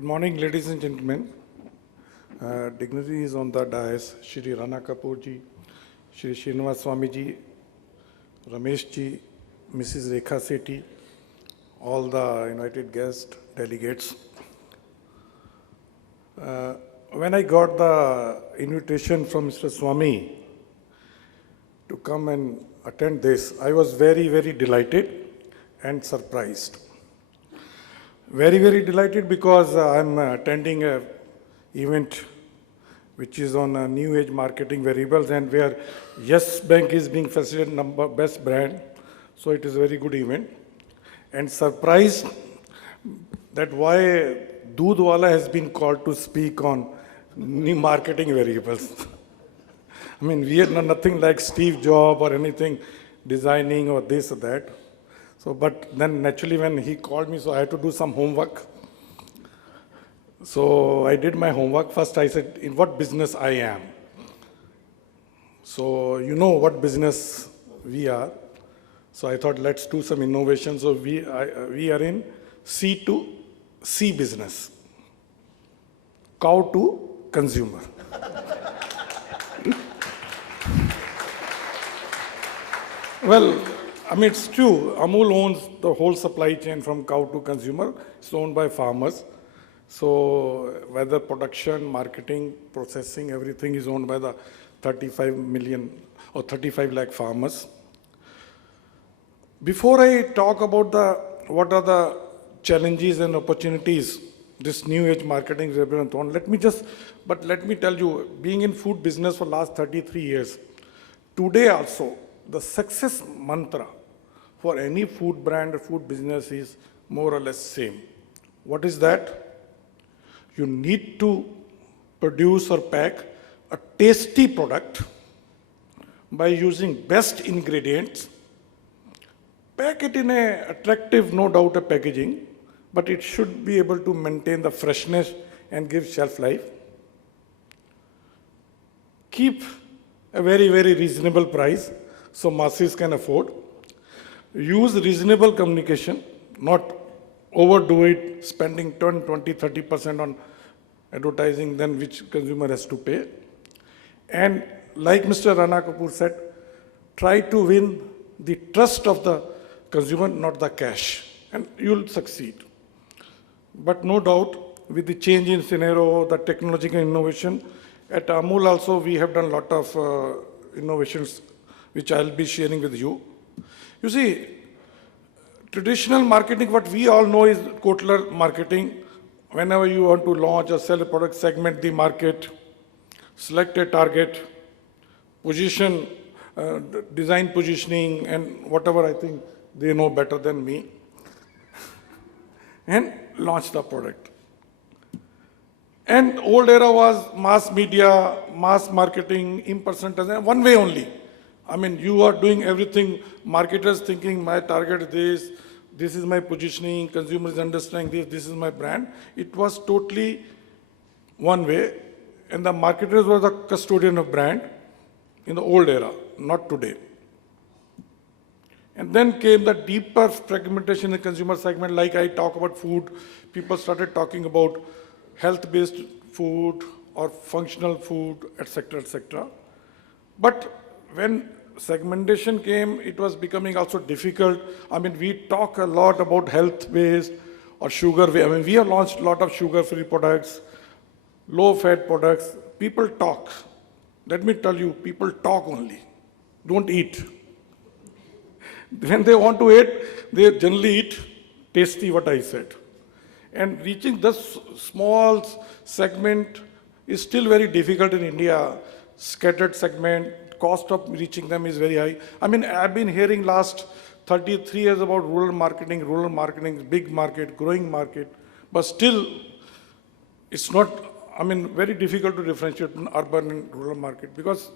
Good morning, ladies and gentlemen. Dignitaries on the dais, Shri Rana Kapoor ji, Shri Srinivas Swami ji, Ramesh ji, Mrs. Rekha Sethi, all the invited guests, delegates. When I got the invitation from Mr. Swami to come and attend this, I was very, very delighted and surprised. Very, very delighted because I'm attending an event which is on new age marketing variables and where Yes Bank is being facilitated best brand. So it is a very good event. And surprised that why Doodhwala has been called to speak on new marketing variables. I mean, we are nothing like Steve Jobs or anything designing or this or that. So, but then naturally when he called me, so I had to do some homework. So I did my homework. First I said, in what business I am? So you know what business we are. So I thought, let's do some innovation. So we are in C to C business. Cow to consumer. Well, I mean, it's true. Amul owns the whole supply chain from cow to consumer. It's owned by farmers. So whether production, marketing, processing, everything is owned by the 35 million or 35 lakh farmers. Before I talk about what are the challenges and opportunities this new age marketing represents, let me tell you, being in food business for last 33 years, today also, the success mantra for any food brand or food business is more or less same. What is that? You need to produce or pack a tasty product by using best ingredients. Pack it in a attractive, no doubt, a packaging, but it should be able to maintain the freshness and give shelf life. Keep a very, very reasonable price so masses can afford. Use reasonable communication, not overdo it, spending 10, 20, 30% on advertising, then which consumer has to pay. And like Mr. Rana Kapoor said, try to win the trust of the consumer, not the cash, and you'll succeed. But no doubt, with the change in scenario, the technological innovation, at Amul also we have done a lot of innovations, which I'll be sharing with you. You see, traditional marketing, what we all know is Kotler marketing. Whenever you want to launch or sell a product, segment the market, select a target, position, design positioning, and whatever I think they know better than me, and launch the product. And old era was mass media, mass marketing, in-person, one way only. I mean, you are doing everything, marketers thinking my target is this is my positioning, consumers understanding this is my brand. It was totally one way, and the marketers were the custodian of brand in the old era, not today. And then came the deeper fragmentation in the consumer segment, like I talk about food, people started talking about health-based food or functional food, etc., etc. But when segmentation came, it was becoming also difficult. I mean, we talk a lot about health-based or sugar. I mean, we have launched a lot of sugar-free products, low-fat products. People talk. Let me tell you, people talk only. Don't eat. When they want to eat, they generally eat tasty, what I said. And reaching this small segment is still very difficult in India. Scattered segment, cost of reaching them is very high. I mean, I've been hearing last 33 years about rural marketing, big market, growing market, but still it's not, I mean, very difficult to differentiate in urban and rural market because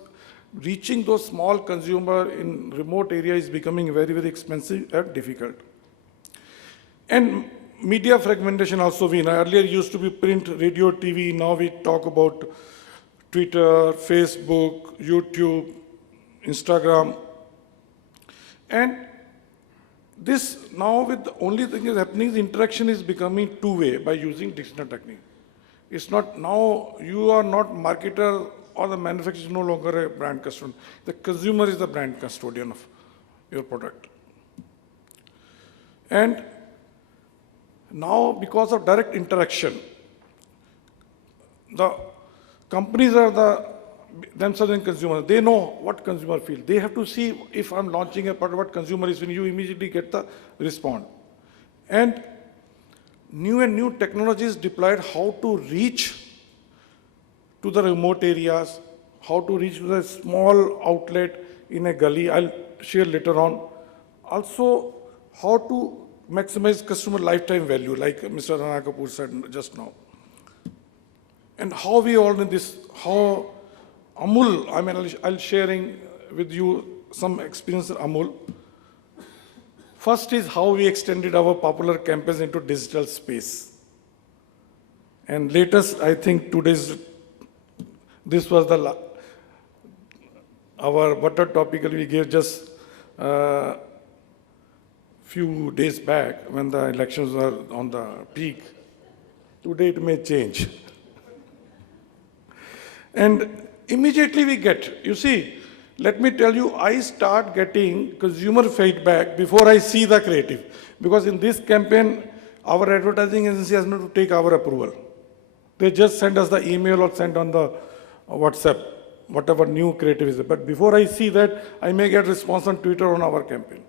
reaching those small consumer in remote area is becoming very, very expensive and difficult. And media fragmentation also, we know, earlier used to be print, radio, TV, now we talk about Twitter, Facebook, YouTube, Instagram. And This now with the only thing is happening is interaction is becoming two-way by using dictionary technique. It's not now you are not marketer or the manufacturer is no longer a brand custodian. The consumer is the brand custodian of your product. And now because of direct interaction, the companies are themselves and consumers. They know what consumer feel. They have to see if I'm launching a product, what consumer is feeling. You immediately get the response. And new technologies deployed how to reach to the remote areas, how to reach to the small outlet in a gully. I'll share later on. Also, how to maximize customer lifetime value, like Mr. Rana Kapoor said just now. And how we all in this, how Amul, I mean, I'll sharing with you some experience at Amul. First is how we extended our popular campaigns into digital space. And latest, I think this was our butter topical we gave just few days back when the elections were on the peak. Today it may change. And immediately we get, you see, let me tell you, I start getting consumer feedback before I see the creative. Because in this campaign, our advertising agency has not to take our approval. They just send us the email or send on the WhatsApp, whatever new creative is. But before I see that, I may get response on Twitter on our campaign.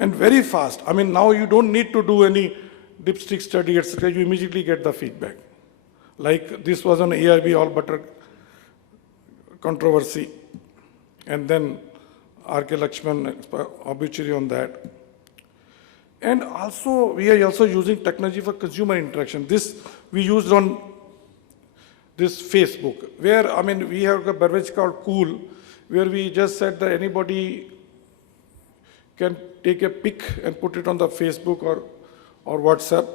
And very fast. I mean, now you don't need to do any dipstick study, etc. You immediately get the feedback. Like this was on AIB all butter controversy. And then R.K. Lakshman obituary on that. And also, we are also using technology for consumer interaction. This we used on this Facebook, where, I mean, we have a beverage called Cool, where we just said that anybody can take a pic and put it on the Facebook or WhatsApp.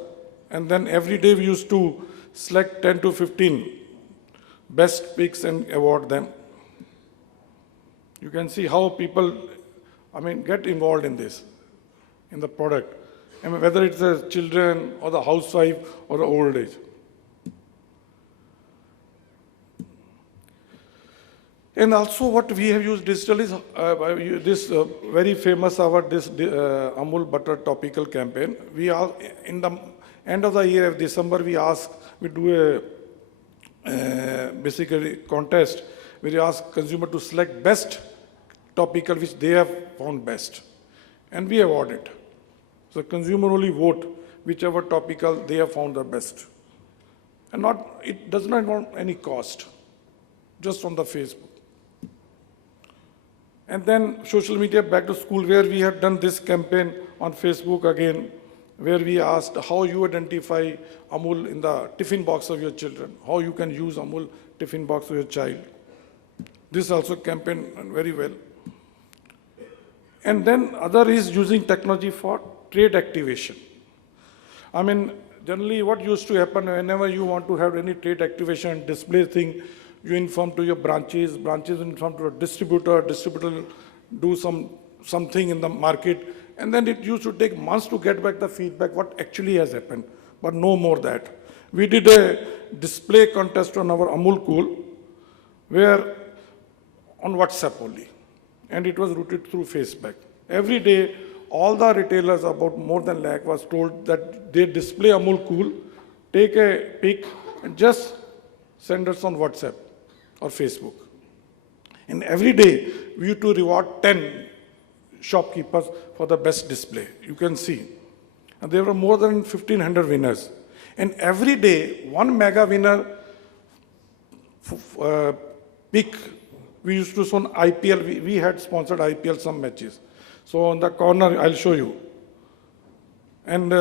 And then every day we used to select 10 to 15 best pics and award them. You can see how people, I mean, get involved in this, in the product. I mean, whether it's the children or the housewife or the old age. And also what we have used digital is this very famous Amul butter topical campaign. We are in the end of the year, December, we do a basically contest where we ask consumer to select best topical which they have found best. And we award it. So consumer only vote whichever topical they have found the best. And it does not involve any cost, just on the Facebook. And then social media back to school, where we have done this campaign on Facebook again, where we asked how you identify Amul in the tiffin box of your children, how you can use Amul tiffin box of your child. This also campaign very well. And then other is using technology for trade activation. I mean, generally what used to happen whenever you want to have any trade activation, display thing, you inform to your branches inform to a distributor do something in the market, and then it used to take months to get back the feedback, what actually has happened, but no more that. We did a display contest on our Amul Cool, where on WhatsApp only, and it was routed through Facebook. Every day, all the retailers, about more than lakh, was told that they display Amul Cool, take a pic, and just send us on WhatsApp or Facebook. And every day, we used to reward 10 shopkeepers for the best display. You can see. And there were more than 1,500 winners. And every day, one mega winner pick, we used to show IPL, we had sponsored IPL some matches. So on the corner, I'll show you. And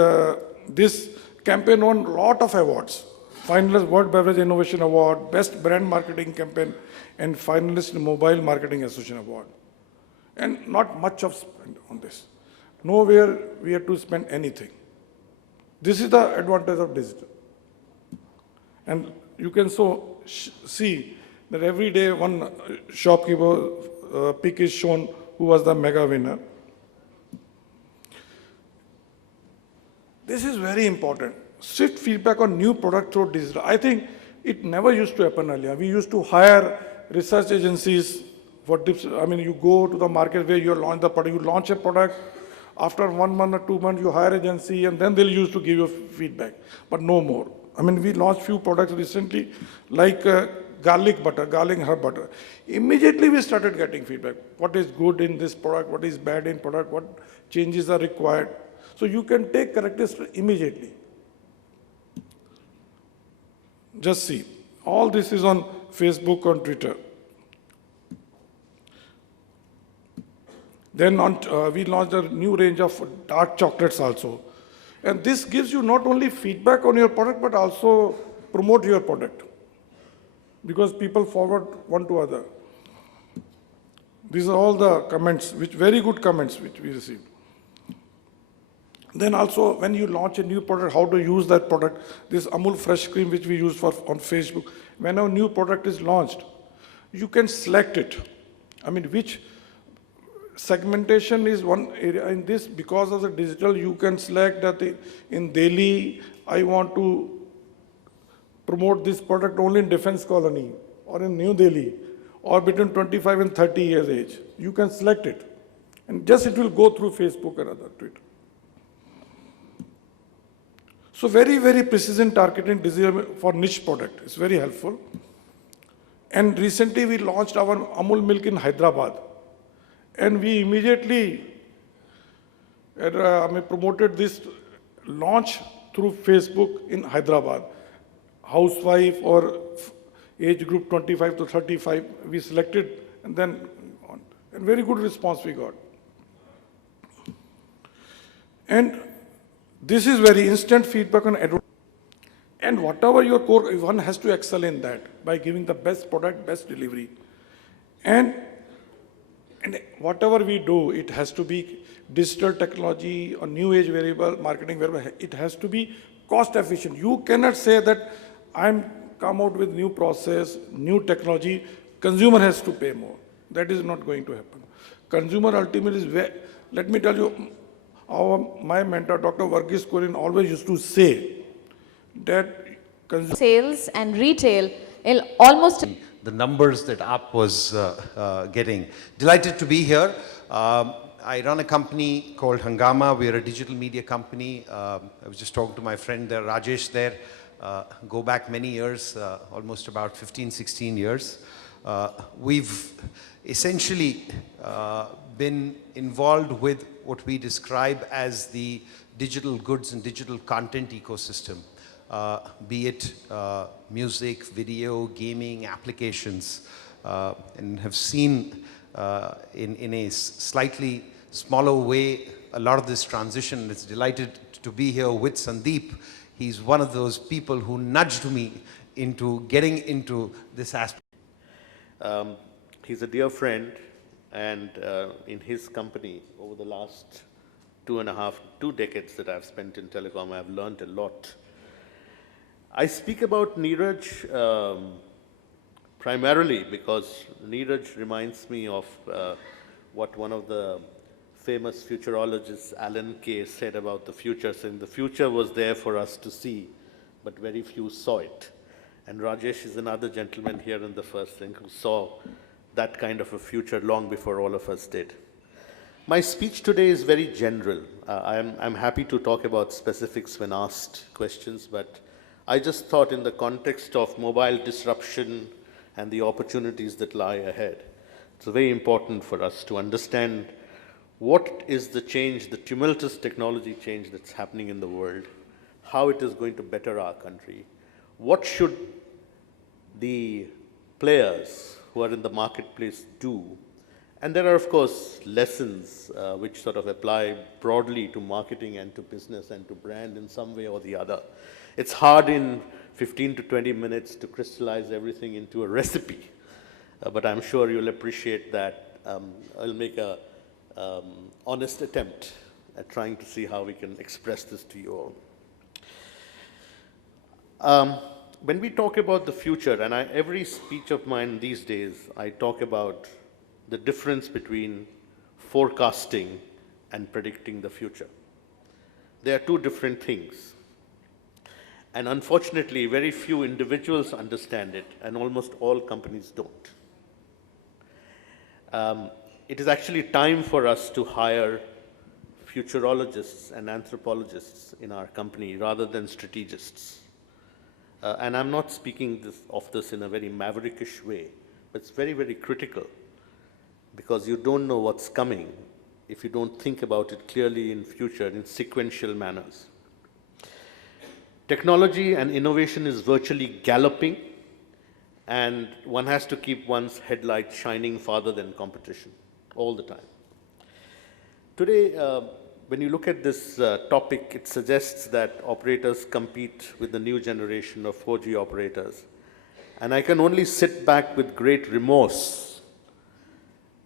this campaign won a lot of awards. Finalist World Beverage Innovation Award, Best Brand Marketing Campaign, and finalist Mobile Marketing Association Award. And not much of spend on this. Nowhere we had to spend anything. This is the advantage of digital. And you can see that every day one shopkeeper pick is shown who was the mega winner. This is very important. Swift feedback on new product through digital. I think it never used to happen earlier. We used to hire research agencies for tips. I mean, you go to the market where you launch the product, you launch a product, after 1 month or 2 months, you hire agency and then they'll use to give you feedback, but no more. I mean, we launched few products recently, like garlic butter, garlic herb butter. Immediately we started getting feedback. What is good in this product? What is bad in product? What changes are required? So you can take corrective steps immediately. Just see, all this is on Facebook, on Twitter. Then we launched a new range of dark chocolates also. And this gives you not only feedback on your product, but also promote your product. Because people forward one to other. These are all the comments, very good comments which we received. Then also, when you launch a new product, how to use that product. This Amul Fresh Cream, which we use on Facebook. When a new product is launched, you can select it. I mean, which segmentation is one area. In this, because of the digital, you can select that in Delhi, I want to promote this product only in Defense Colony or in New Delhi or between 25 and 30 years age. You can select it. And just it will go through Facebook and other Twitter. So very, very precision targeting for niche product. It's very helpful. And recently we launched our Amul milk in Hyderabad. And we immediately promoted this launch through Facebook in Hyderabad. Housewife or age group 25 to 35, we selected and then on. And very good response we got. And this is very instant feedback on advertising. And whatever your core, one has to excel in that by giving the best product, best delivery. And whatever we do, it has to be digital technology or new age variable, marketing variable. It has to be cost efficient. You cannot say that I'm come out with new process, new technology, consumer has to pay more. That is not going to happen. Consumer ultimately is where, let me tell you, my mentor, Dr. Varghese Korin, always used to say that sales and retail almost the numbers that AAP was getting. Delighted to be here. I run a company called Hangama. We are a digital media company. I was just talking to my friend there, Rajesh there. Go back many years, almost about 15, 16 years. We've essentially been involved with what we describe as the digital goods and digital content ecosystem. Be it music, video, gaming, applications, and have seen in a slightly smaller way a lot of this transition. It's delighted to be here with Sandeep. He's one of those people who nudged me into getting into this aspect. He's a dear friend, and in his company over the last 2 decades that I've spent in telecom, I've learned a lot. I speak about Neeraj primarily because Neeraj reminds me of what one of the famous futurologists, Alan Kay, said about the future, saying the future was there for us to see, but very few saw it. And Rajesh is another gentleman here in the first thing who saw that kind of a future long before all of us did. My speech today is very general. I'm happy to talk about specifics when asked questions, but I just thought in the context of mobile disruption and the opportunities that lie ahead, it's very important for us to understand what is the change, the tumultuous technology change that's happening in the world, how it is going to better our country, what should the players who are in the marketplace do. And there are, of course, lessons which sort of apply broadly to marketing and to business and to brand in some way or the other. It's hard in 15 to 20 minutes to crystallize everything into a recipe, but I'm sure you'll appreciate that. I'll make a honest attempt at trying to see how we can express this to you all. When we talk about the future, and every speech of mine these days, I talk about the difference between forecasting and predicting the future. they are two different things. And unfortunately, very few individuals understand it, and almost all companies don't. It is actually time for us to hire futurologists and anthropologists in our company rather than strategists. And I'm not speaking of this in a very maverickish way, but it's very, very critical, because you don't know what's coming if you don't think about it clearly in future in sequential manners. Technology and innovation is virtually galloping, and one has to keep one's headlight shining farther than competition all the time. Today, when you look at this topic, it suggests that operators compete with the new generation of 4G operators. And I can only sit back with great remorse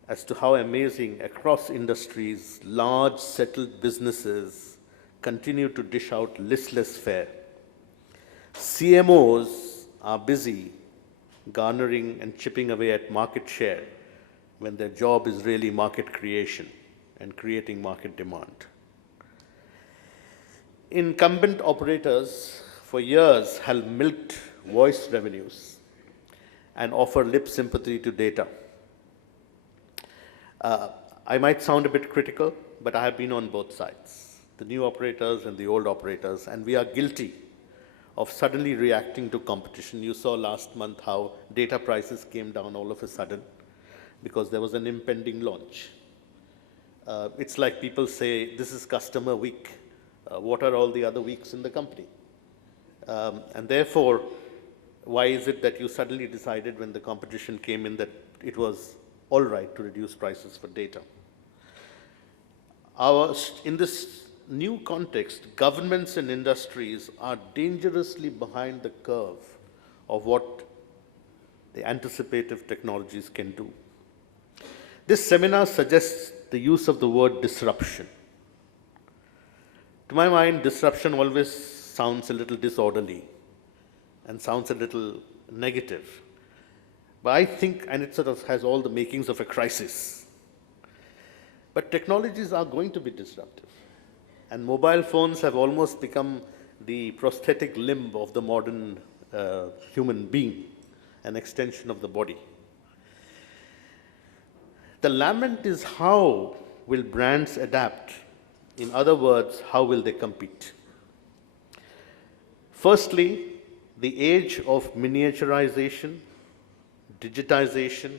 as to how amazing across industries, large settled businesses continue to dish out listless fare. CMOs are busy garnering and chipping away at market share when their job is really market creation and creating market demand. Incumbent operators for years have milked voice revenues and offer lip sympathy to data. I might sound a bit critical, but I have been on both sides, the new operators and the old operators, and we are guilty of suddenly reacting to competition. You saw last month how data prices came down all of a sudden because there was an impending launch. It's like people say, this is customer week. What are all the other weeks in the company? And therefore, why is it that you suddenly decided when the competition came in that it was all right to reduce prices for data? In this new context, governments and industries are dangerously behind the curve of what the anticipative technologies can do. This seminar suggests the use of the word disruption. To my mind, disruption always sounds a little disorderly and sounds a little negative. But I think, and it sort of has all the makings of a crisis. But technologies are going to be disruptive. And mobile phones have almost become the prosthetic limb of the modern human being, an extension of the body. The lament is, how will brands adapt? In other words, how will they compete? Firstly, the age of miniaturization, digitization,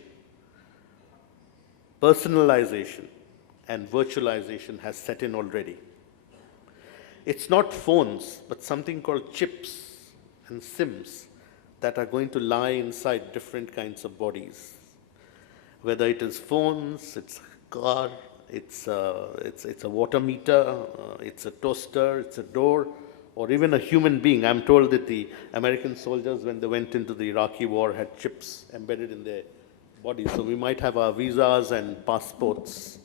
personalization, and virtualization has set in already. It's not phones, but something called chips and SIMs that are going to lie inside different kinds of bodies. Whether it is phones, it's a car, it's a water meter, it's a toaster, it's a door, or even a human being. I'm told that the American soldiers, when they went into the Iraqi war, had chips embedded in their bodies. So we might have our visas and passports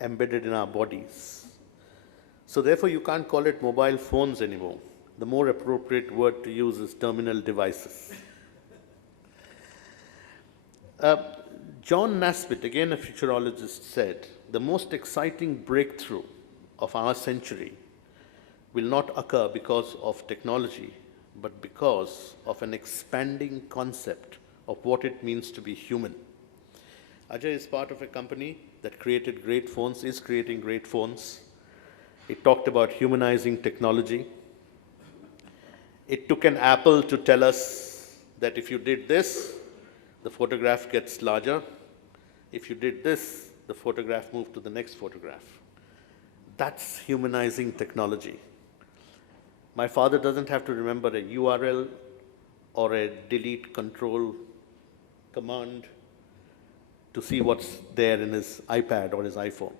embedded in our bodies. So therefore, you can't call it mobile phones anymore. The more appropriate word to use is terminal devices. John Naisbitt, again a futurologist, said, the most exciting breakthrough of our century will not occur because of technology, but because of an expanding concept of what it means to be human. Ajay is part of a company that created great phones, is creating great phones. It talked about humanizing technology. It took an Apple to tell us that if you did this, the photograph gets larger. If you did this, the photograph moved to the next photograph. That's humanizing technology. My father doesn't have to remember a URL or a delete control command to see what's there in his iPad or his iPhone.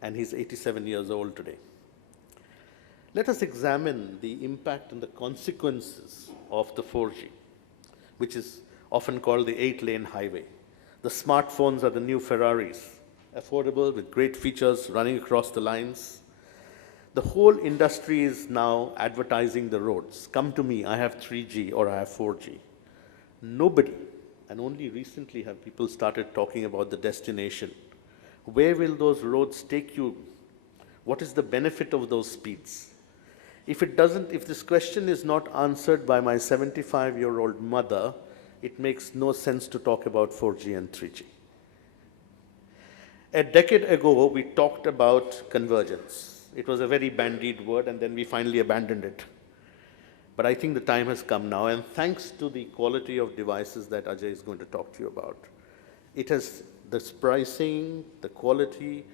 And he's 87 years old today. Let us examine the impact and the consequences of the 4G, which is often called the 8-lane highway. The smartphones are the new Ferraris, affordable with great features running across the lines. The whole industry is now advertising the roads. Come to me, I have 3G or I have 4G. Nobody, and only recently have people started talking about the destination. Where will those roads take you? What is the benefit of those speeds? If this question is not answered by my 75-year-old mother, it makes no sense to talk about 4G and 3G. A decade ago, we talked about convergence. It was a very bandied word, and then we finally abandoned it. But I think the time has come now, and thanks to the quality of devices that Ajay is going to talk to you about, it has the pricing, the quality.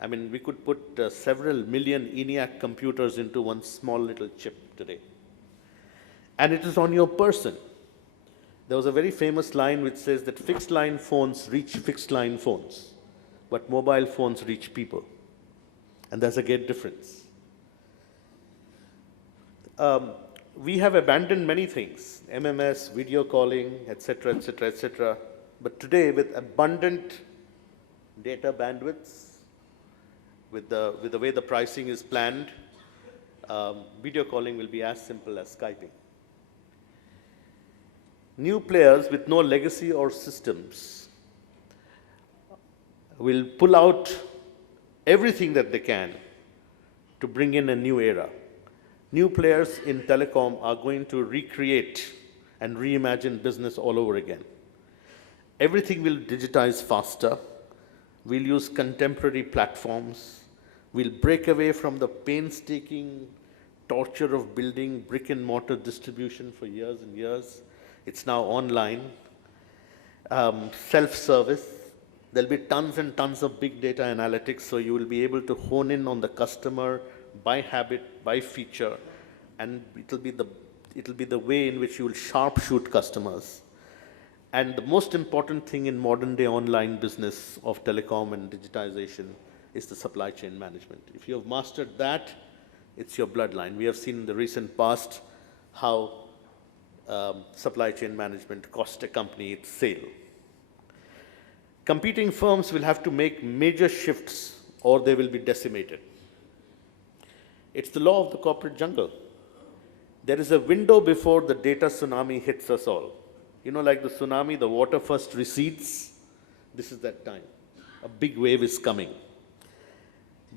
I mean, we could put several million ENIAC computers into one small little chip today. And it is on your person. There was a very famous line which says that fixed line phones reach fixed line phones, but mobile phones reach people. And there's a great difference. We have abandoned many things, MMS, video calling, etc., etc., etc. But today, with abundant data bandwidths, with the way the pricing is planned, video calling will be as simple as Skyping. New players with no legacy or systems will pull out everything that they can to bring in a new era. New players in telecom are going to recreate and reimagine business all over again. Everything will digitize faster. We'll use contemporary platforms. We'll break away from the painstaking torture of building brick and mortar distribution for years and years. It's now online. Self-service. There'll be tons and tons of big data analytics, so you will be able to hone in on the customer by habit, by feature, and it'll be the way in which you will sharpshoot customers. And the most important thing in modern day online business of telecom and digitization is the supply chain management. If you have mastered that, it's your bloodline. We have seen in the recent past how supply chain management cost a company its sale. Competing firms will have to make major shifts or they will be decimated. It's the law of the corporate jungle. There is a window before the data tsunami hits us all. You know, like the tsunami, the water first recedes. This is that time. A big wave is coming.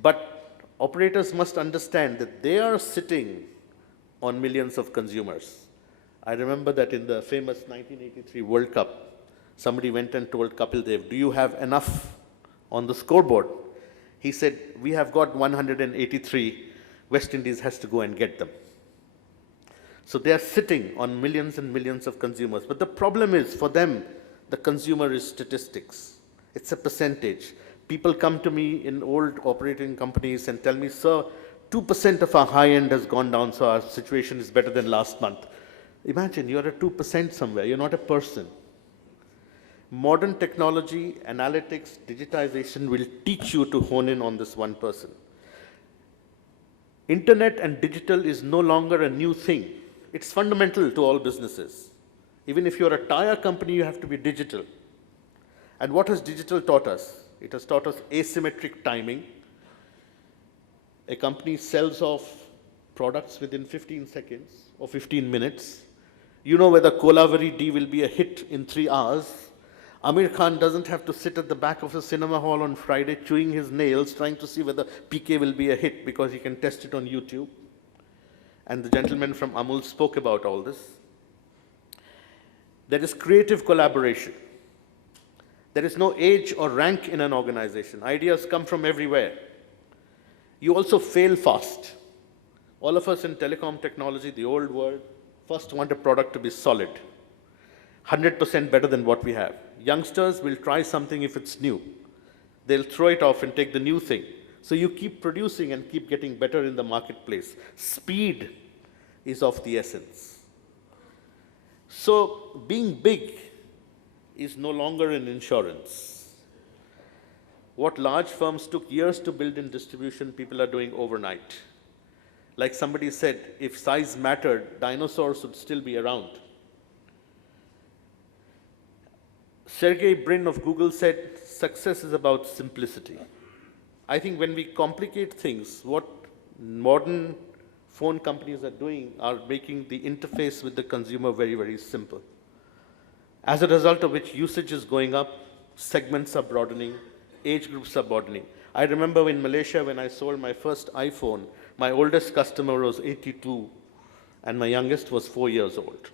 But operators must understand that they are sitting on millions of consumers. I remember that in the famous 1983 World Cup, somebody went and told Kapil Dev, "Do you have enough on the scoreboard?" He said, "We have got 183. West Indies has to go and get them." So they are sitting on millions and millions of consumers. But the problem is, for them, the consumer is statistics. It's a percentage. People come to me in old operating companies and tell me, "Sir, 2% of our high end has gone down, so our situation is better than last month." Imagine you're at 2% somewhere. You're not a person. Modern technology, analytics, digitization will teach you to hone in on this one person. Internet and digital is no longer a new thing. It's fundamental to all businesses. Even if you're a tire company, you have to be digital. And what has digital taught us? It has taught us asymmetric timing. A company sells off products within 15 seconds or 15 minutes. You know whether Kolavari D will be a hit in 3 hours. Amir Khan doesn't have to sit at the back of a cinema hall on Friday chewing his nails trying to see whether PK will be a hit because he can test it on YouTube. And the gentleman from Amul spoke about all this. There is creative collaboration. There is no age or rank in an organization. Ideas come from everywhere. You also fail fast. All of us in telecom technology, the old world, first want a product to be solid. 100% better than what we have. Youngsters will try something if it's new. They'll throw it off and take the new thing. So you keep producing and keep getting better in the marketplace. Speed is of the essence. So being big is no longer an insurance. What large firms took years to build in distribution, people are doing overnight. Like somebody said, if size mattered, dinosaurs would still be around. Sergey Brin of Google said, success is about simplicity. I think when we complicate things, what modern phone companies are doing are making the interface with the consumer very, very simple. As a result of which usage is going up, segments are broadening, age groups are broadening. I remember in Malaysia when I sold my first iPhone, my oldest customer was 82 and my youngest was 4 years old.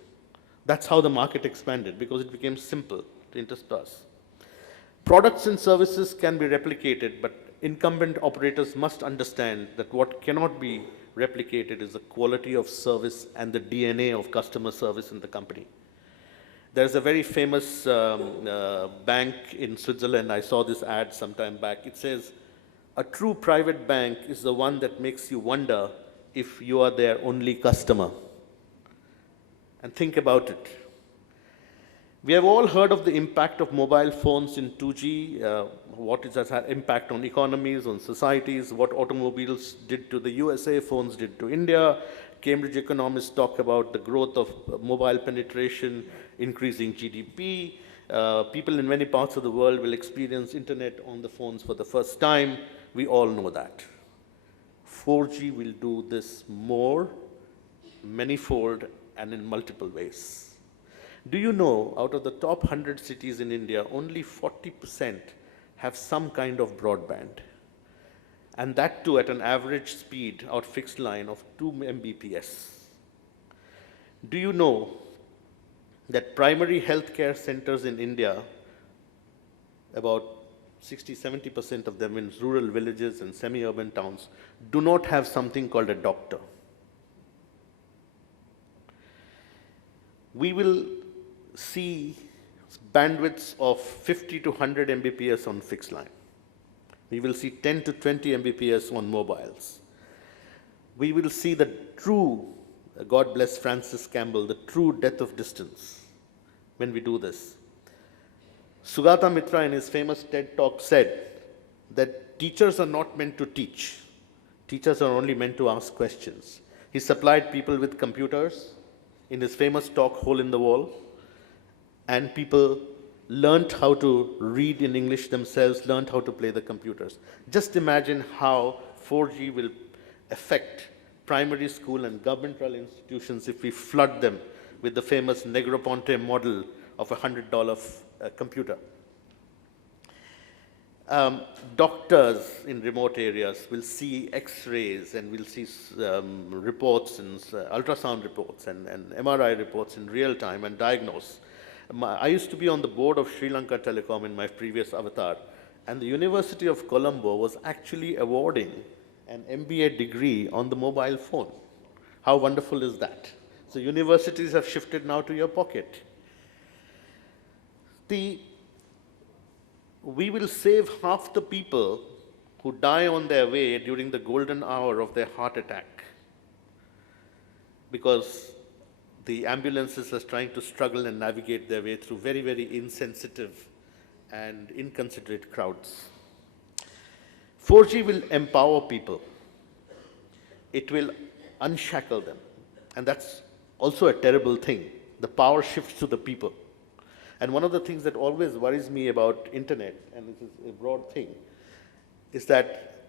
That's how the market expanded, because it became simple to intersperse. Products and services can be replicated, but incumbent operators must understand that what cannot be replicated is the quality of service and the DNA of customer service in the company. There's a very famous bank in Switzerland. I saw this ad some time back. It says, a true private bank is the one that makes you wonder if you are their only customer. And think about it. We have all heard of the impact of mobile phones in 2G, what it has had impact on economies, on societies, what automobiles did to the USA, phones did to India. Cambridge economists talk about the growth of mobile penetration, increasing GDP. People in many parts of the world will experience internet on the phones for the first time. We all know that. 4G will do this more, manifold, and in multiple ways. Do you know, out of the top 100 cities in India, only 40% have some kind of broadband? And that too at an average speed out fixed line of 2 Mbps. Do you know that primary healthcare centers in India, about 60–70% of them in rural villages and semi-urban towns, do not have something called a doctor? We will see bandwidths of 50 to 100 Mbps on fixed line. We will see 10 to 20 Mbps on mobiles. We will see the true, God bless Francis Campbell, the true death of distance when we do this. Sugata Mitra in his famous TED talk said that teachers are not meant to teach. Teachers are only meant to ask questions. He supplied people with computers in his famous talk, Hole in the Wall, and people learned how to read in English themselves, learned how to play the computers. Just imagine how 4G will affect primary school and government-run institutions if we flood them with the famous Negroponte model of a $100 computer. Doctors in remote areas will see X-rays and will see reports and ultrasound reports and MRI reports in real time and diagnose. I used to be on the board of Sri Lanka Telecom in my previous avatar, and the University of Colombo was actually awarding an MBA degree on the mobile phone. How wonderful is that? So universities have shifted now to your pocket. We will save half the people who die on their way during the golden hour of their heart attack, because the ambulances are trying to struggle and navigate their way through very, very insensitive and inconsiderate crowds. 4G will empower people. It will unshackle them. And that's also a terrible thing. The power shifts to the people. And one of the things that always worries me about internet, and this is a broad thing, is that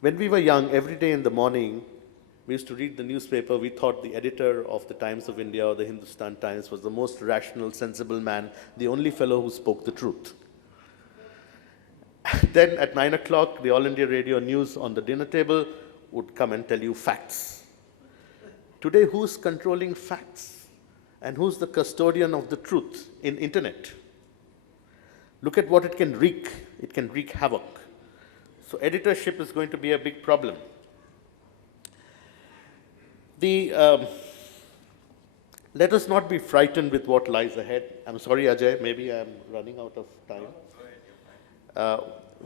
when we were young, every day in the morning, we used to read the newspaper. We thought the editor of the Times of India or the Hindustan Times was the most rational, sensible man, the only fellow who spoke the truth. Then at 9 o'clock, the All India Radio News on the dinner table would come and tell you facts. Today, who's controlling facts? And who's the custodian of the truth in internet? Look at what it can wreak. It can wreak havoc. So editorship is going to be a big problem. Let us not be frightened with what lies ahead. I'm sorry, Ajay, maybe I'm running out of time.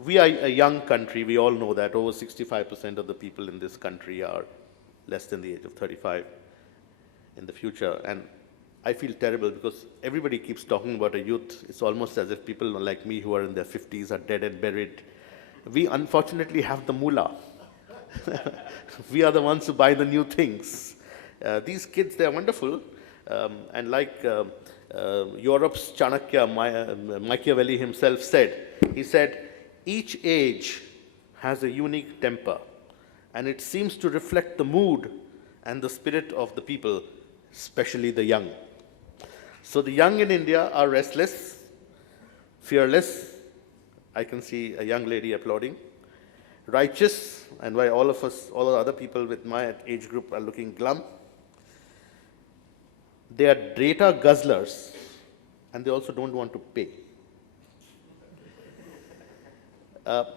We are a young country, we all know that. Over 65% of the people in this country are less than the age of 35 in the future. And I feel terrible because everybody keeps talking about a youth. It's almost as if people like me who are in their 50s are dead and buried. We unfortunately have the mullah. We are the ones who buy the new things. These kids, they're wonderful. And like Europe's Chanakya, Machiavelli himself said, he said, each age has a unique temper, and it seems to reflect the mood and the spirit of the people, especially the young. So the young in India are restless, fearless. I can see a young lady applauding. righteous and why all of us, all the other people with my age group are looking glum. They are data guzzlers, and they also don't want to pay.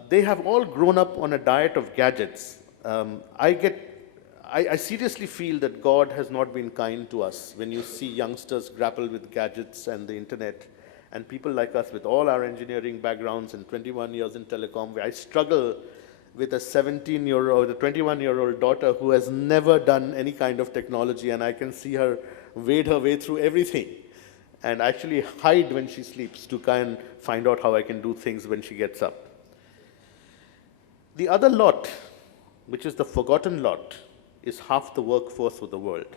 They have all grown up on a diet of gadgets. I seriously feel that God has not been kind to us when you see youngsters grapple with gadgets and the internet, and people like us with all our engineering backgrounds and 21 years in telecom, where I struggle with a 17-year-old, a 21-year-old daughter who has never done any kind of technology, and I can see her wade her way through everything and actually hide when she sleeps to kind of find out how I can do things when she gets up. The other lot, which is the forgotten lot, is half the workforce of the world,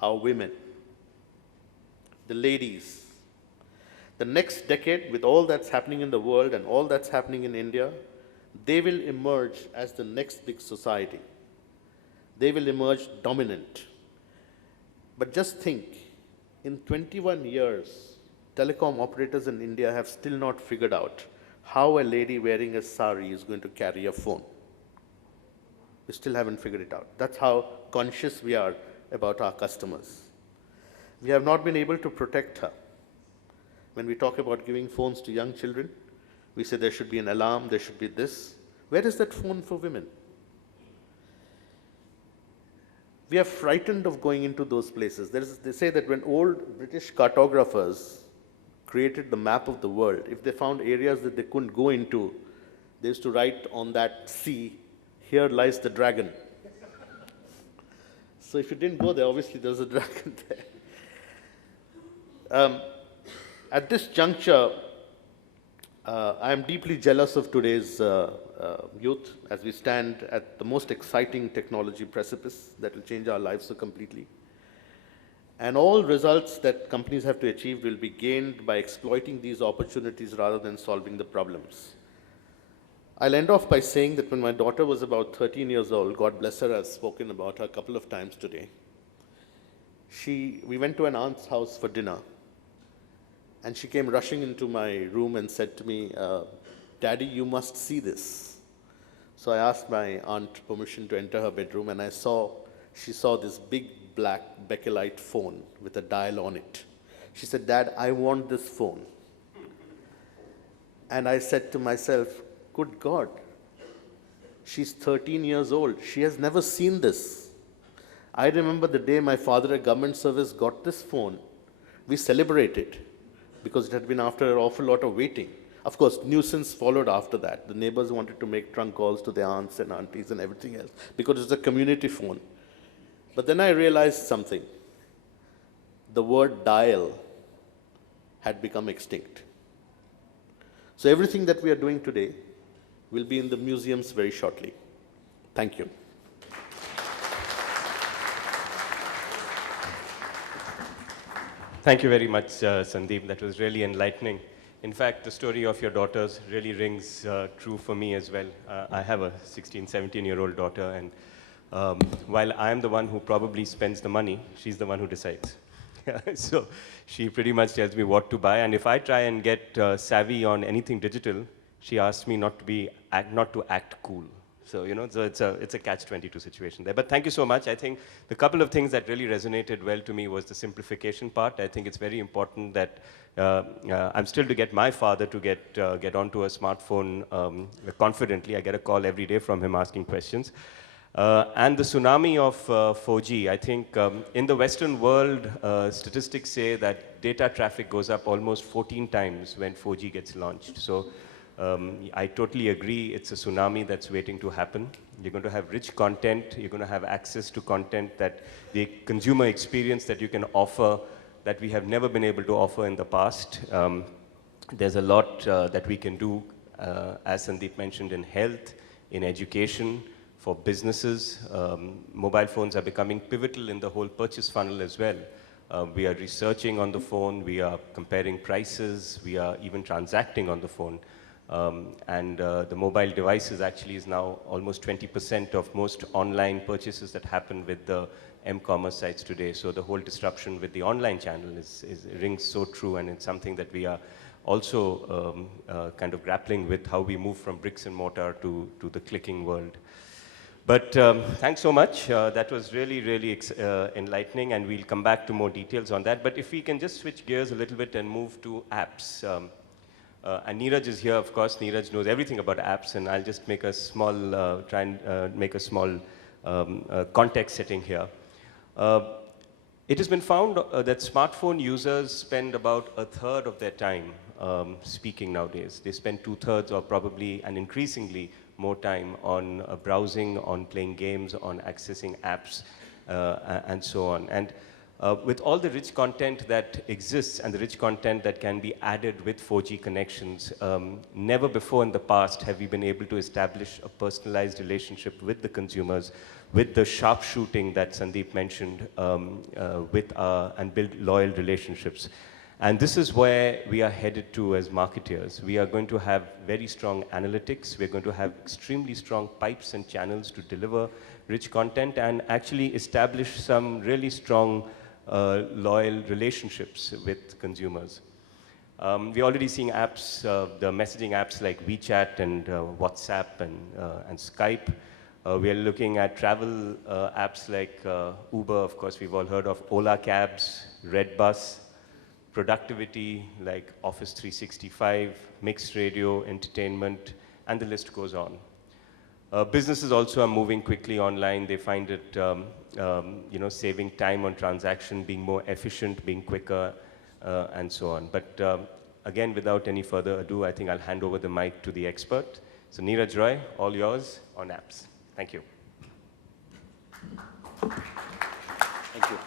our women, the ladies. The next decade, with all that's happening in the world and all that's happening in India, they will emerge as the next big society. They will emerge dominant. But just think, in 21 years, telecom operators in India have still not figured out how a lady wearing a sari is going to carry a phone. We still haven't figured it out. That's how conscious we are about our customers. We have not been able to protect her. When we talk about giving phones to young children, we say there should be an alarm, there should be this. Where is that phone for women? We are frightened of going into those places. They say that when old British cartographers created the map of the world, if they found areas that they couldn't go into, they used to write on that sea, "Here lies the dragon." So if you didn't go there, obviously there's a dragon there. At this juncture, I am deeply jealous of today's youth as we stand at the most exciting technology precipice that will change our lives so completely. And all results that companies have to achieve will be gained by exploiting these opportunities rather than solving the problems. I'll end off by saying that when my daughter was about 13 years old, God bless her, I've spoken about her a couple of times today, we went to an aunt's house for dinner. And she came rushing into my room and said to me, "Daddy, you must see this." So I asked my aunt permission to enter her bedroom, and she saw this big black bakelite phone with a dial on it. She said, "Dad, I want this phone." And I said to myself, good God, she's 13 years old. She has never seen this. I remember the day my father at government service got this phone. We celebrated, because it had been after an awful lot of waiting. Of course, nuisance followed after that. The neighbors wanted to make trunk calls to their aunts and aunties and everything else, because it was a community phone. But then I realized something. The word dial had become extinct. So everything that we are doing today will be in the museums very shortly. Thank you. Thank you very much, Sandeep. That was really enlightening. In fact, the story of your daughters really rings true for me as well. I have a 16, 17-year-old daughter, and while I'm the one who probably spends the money, she's the one who decides. So she pretty much tells me what to buy, and if I try and get savvy on anything digital, she asks me not to act cool. So, so it's a catch-22 situation there. But thank you so much. I think the couple of things that really resonated well to me was the simplification part. I think it's very important that I'm still to get my father to get onto a smartphone confidently. I get a call every day from him asking questions. And the tsunami of 4G, I think in the Western world, statistics say that data traffic goes up almost 14 times when 4G gets launched. So I totally agree, it's a tsunami that's waiting to happen. You're going to have rich content, you're going to have access to content that the consumer experience that you can offer that we have never been able to offer in the past. There's a lot that we can do, as Sandeep mentioned, in health, in education, for businesses. Mobile phones are becoming pivotal in the whole purchase funnel as well. We are researching on the phone, we are comparing prices, we are even transacting on the phone. The mobile devices actually is now almost 20% of most online purchases that happen with the m-commerce sites today. So the whole disruption with the online channel rings so true, and it's something that we are also kind of grappling with how we move from bricks and mortar to the clicking world. But thanks so much. That was really, really enlightening, and we'll come back to more details on that. But if we can just switch gears a little bit and move to apps. And Neeraj is here, of course. Neeraj knows everything about apps, and I'll just make a small, try and make a small context setting here. It has been found that smartphone users spend about a third of their time speaking nowadays. They spend 2/3 or probably and increasingly more time on browsing, on playing games, on accessing apps, and so on. And with all the rich content that exists and the rich content that can be added with 4G connections, never before in the past have we been able to establish a personalized relationship with the consumers, with the sharpshooting that Sandeep mentioned, and build loyal relationships. And this is where we are headed to as marketeers. We are going to have very strong analytics. We're going to have extremely strong pipes and channels to deliver rich content and actually establish some really strong loyal relationships with consumers. We're already seeing apps, the messaging apps like WeChat and WhatsApp and Skype. We are looking at travel apps like Uber, of course, we've all heard of, Ola Cabs, Redbus, productivity like Office 365, mixed radio, entertainment, and the list goes on. Businesses also are moving quickly online. They find it, saving time on transaction, being more efficient, being quicker, and so on. But again, without any further ado, I think I'll hand over the mic to the expert. So Neeraj Roy, all yours on apps. Thank you. Thank you.